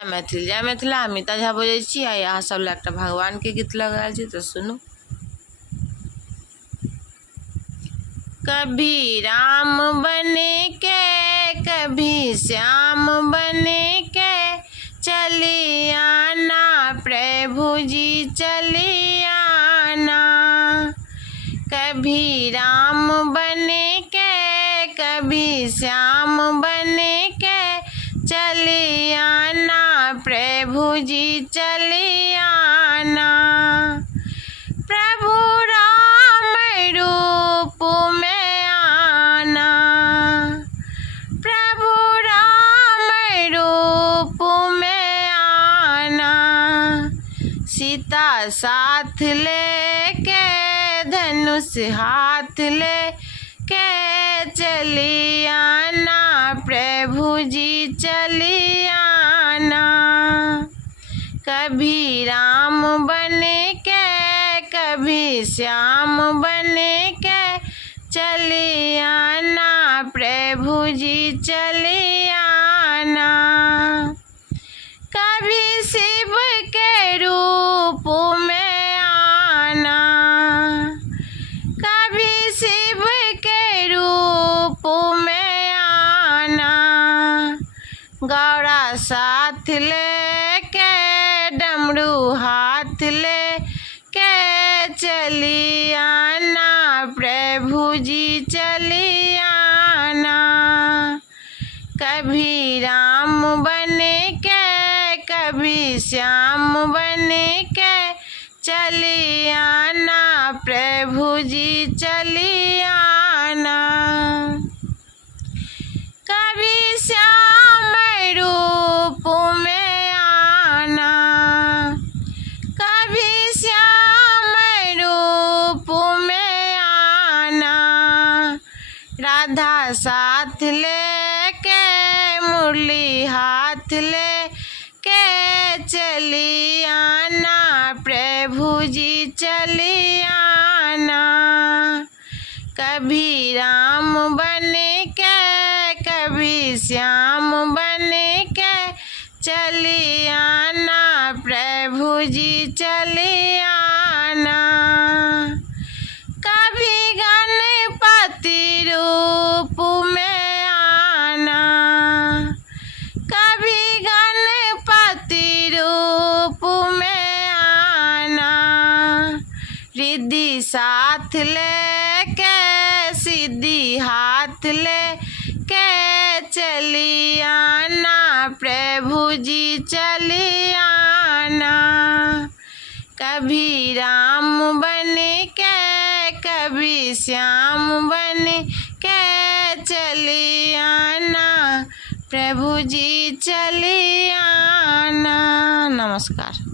जय मिथिला अमिता झा बजै छी आ यहाँ सब लए एकटा भगवान के गीत लगायल छी तो सुनू। कभी राम बने के कभी श्याम बने के चली आना प्रभु जी चली आना। कभी राम बने के कभी श्याम बने के चली आना प्रभु जी चली आना। प्रभु राम रूप में आना प्रभु राम रूप में आना। सीता साथ लेके धनुष हाथ लेके चली आना प्रभु जी चली आना। कभी राम बने के कभी श्याम बने के चली आना प्रभु जी चली आना। कभी शिव के रूप में आना कभी शिव के रूप में आना। गौरा साथ लेके डमरू हाथ लेके चली आना प्रभु जी चली आना। कभी राम बने के कभी श्याम बने के चली आना प्रभु जी चली आना। कभी श्याम रूप में आना कभी श्याम रूप में आना। राधा साथ लेके मुरली हाथ लेके चली आना प्रभु जी चली आना। कभी राम बने के कभी श्याम बने के चली आना प्रभु जी चली आना। कभी गणपति रूप में आना कभी गणपति रूप में आना। रिद्धि साथ लेके सिद्धि हाथ लेके चली आना प्रभु जी चली आना। कभी राम बने के कभी श्याम बने के चली आना प्रभु जी चली आना। नमस्कार।